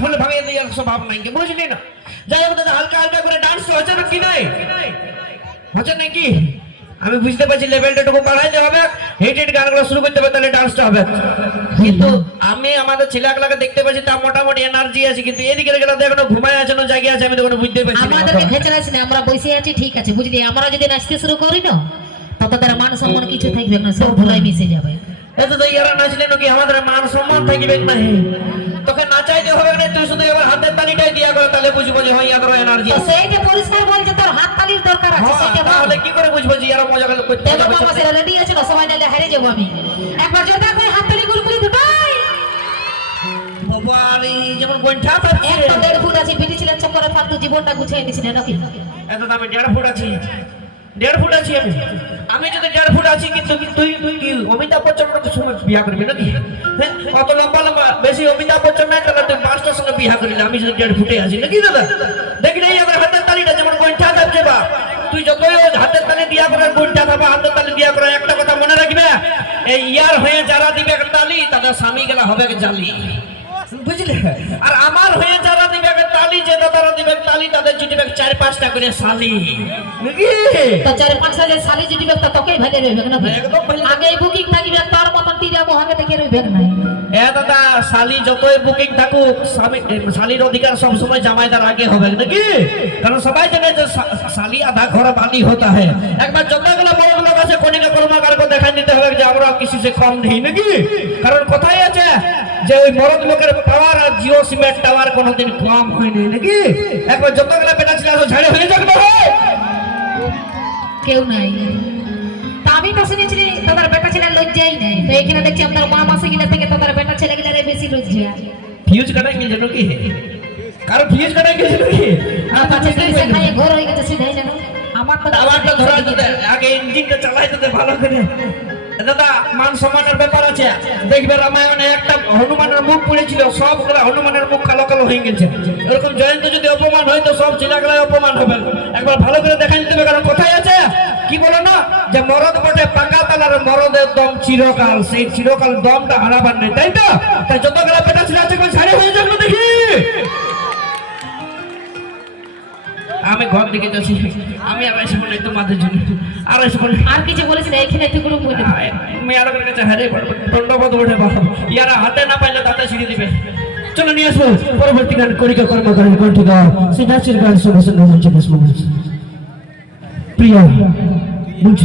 ফুল ভাঙিয়ে দেওয়ার স্বভাব নাই কি বুঝলি না যাই হোক দাদা হালকা হালকা করে ডান্স হচ্ছে না কি নাই হচ্ছে নাকি আমি বুঝতে পারছি লেভেলটা একটু বাড়াইতে হবে হিট হিট গানগুলো শুরু করতে হবে তাহলে ডান্সটা হবে কিন্তু আমি আমাদের ছেলেগুলোকে দেখতে পাচ্ছি তা মোটামুটি এনার্জি আছে কিন্তু এদিকে গেলে এখনো ঘুমায় আছে না জায়গা আছে আমি তো কোনো বুঝতে পারছি না আমাদেরকে খেচড়াইছ না আমরা বসে আছি ঠিক আছে বুঝলি আমরা যদি নাচতে শুরু করি না তত তার মান সম্মান কিছু থাকবে না সব ধুলাই মিশে যাবে এত তো ইয়ারা নাচলে নাকি আমাদের মান সম্মান থাকবে না তোকে নাচাইতে হবে না তুই শুধু এবার হাতের তালিটাই দিয়া করে তাহলে বুঝবো যে হ্যাঁ ইয়াদের এনার্জি তো সেইটা পরিষ্কার বলছে তোর হাত তালির দরকার আছে সেটা তাহলে কি করে বুঝবো যে ইয়ারা মজা করতে দেখো বাবা সেটা রেডি আছে না সবাই নালে হারিয়ে যাবো আমি একবার জোরদার করে হাত তালি গুলগুলি দুটাই বাবারে যেমন গোঁঠা পাচ্ছে একটা 1.5 ফুট আছে বিটি ছিলেন চক্করে ফালতু জীবনটা গুছিয়ে নিছিস নাকি এত দামে 1.5 ফুট আছে 1.5 ফুট আছি আমি যদি 1.5 ফুট আছি কিন্তু তুই কি অমিতাভ বচ্চনের সঙ্গে বিয়ে করবি নাকি কত লম্বা লম্বা বেশি অমিতাভ বচ্চন নাই তাহলে তুই পাঁচটার সঙ্গে বিয়ে করবি আমি যদি 1.5 ফুটে আছি নাকি দাদা দেখি নাই আমার হাতের তালিটা যেমন গোঁঠা যাচ্ছে বা তুই যতই হাতের তালি দিয়া করে গোঁঠা থাকা হাতের তালি দিয়া করে একটা কথা মনে রাখবে এই ইয়ার হয়ে যারা দিবে তালি তাদের স্বামী গেলা হবে জালি বুঝলে আর আমার হয়ে যারা দিবে তালি যে দাদারা দিবে তালি তাদের জুটিবে 4-5টা করে শালি নাকি তো 4-5টা যে শালি জুটিবে তা তোকেই ভাগে রইবে না একদম আগে বুকিং থাকিবে তার মতন তীরা মহাকে দেখে রইবে না দাদা শালি যতই বুকিং থাকুক শালির অধিকার সব সময় জামাইদার আগে হবে নাকি কারণ সবাই জানে যে শালি আধা ঘর বালি হতা है একবার যতগুলো বড় লোক আছে কনিকা কর্মকারকে দেখাই দিতে হবে যে আমরা কিছু সে কম নেই নাকি কারণ কোথায় আছে যে ওই মরদ লোকের পাওয়ার আর জিও সিমেন্ট টাওয়ার কোনোদিন কম হয়নি নাকি একবার যতগুলো বেটা ছিল ঝাড়ে হয়ে যাবে কেউ নাই আমি তো শুনেছি তোমার বেটা ছেলে লজ্জাই নাই তো এখানে দেখছি আপনার মা মাসে গিলা থেকে তোমার বেটা ছেলে গিলারে বেশি লজ্জা ফিউজ কাটাই গেছে নাকি কারো ফিউজ কাটাই গেছে নাকি আর পাছে সে খায় ঘর হয়ে গেছে সিধাই জানো আমার তো টাওয়ারটা ধরা দিতে আগে ইঞ্জিনটা চালাই দিতে ভালো করে দাদা মান সম্মানের ব্যাপার আছে দেখবে রামায়ণে একটা হনুমানের মুখ পড়েছিল সবগুলো হনুমানের মুখ কালো কালো হয়ে গেছে এরকম জয়ন্ত যদি অপমান হয় তো সব ছেলেগুলাই অপমান হবে একবার ভালো করে দেখাই দিতে হবে কারণ কোথায় আছে কি বলো না যে মরদ বটে পাকা তালার মরদের দম চিরকাল সেই চিরকাল দমটা হারাবার নেই তাই তো তাই যতগুলো পেটা ছিল আছে ছাড়ে হয়ে যাবে দেখি আমি ঘর দিকে যাচ্ছি আমি আর এসে বলি তোমাদের জন্য আর এসে বলি আর কিছু বলেছি না এখানে একটু করে বলে মেয়ার কাছে হারে দণ্ডবোধ উঠে বাবা ইয়ারা হাতে না পাইলে তাতে ছিঁড়ে দিবে চলো নিয়ে আসবো পরবর্তী গান করিকা কর্ম করেন কণ্ঠে গাও সেই নাচের গান শুনে শুনে প্রিয়া বলছি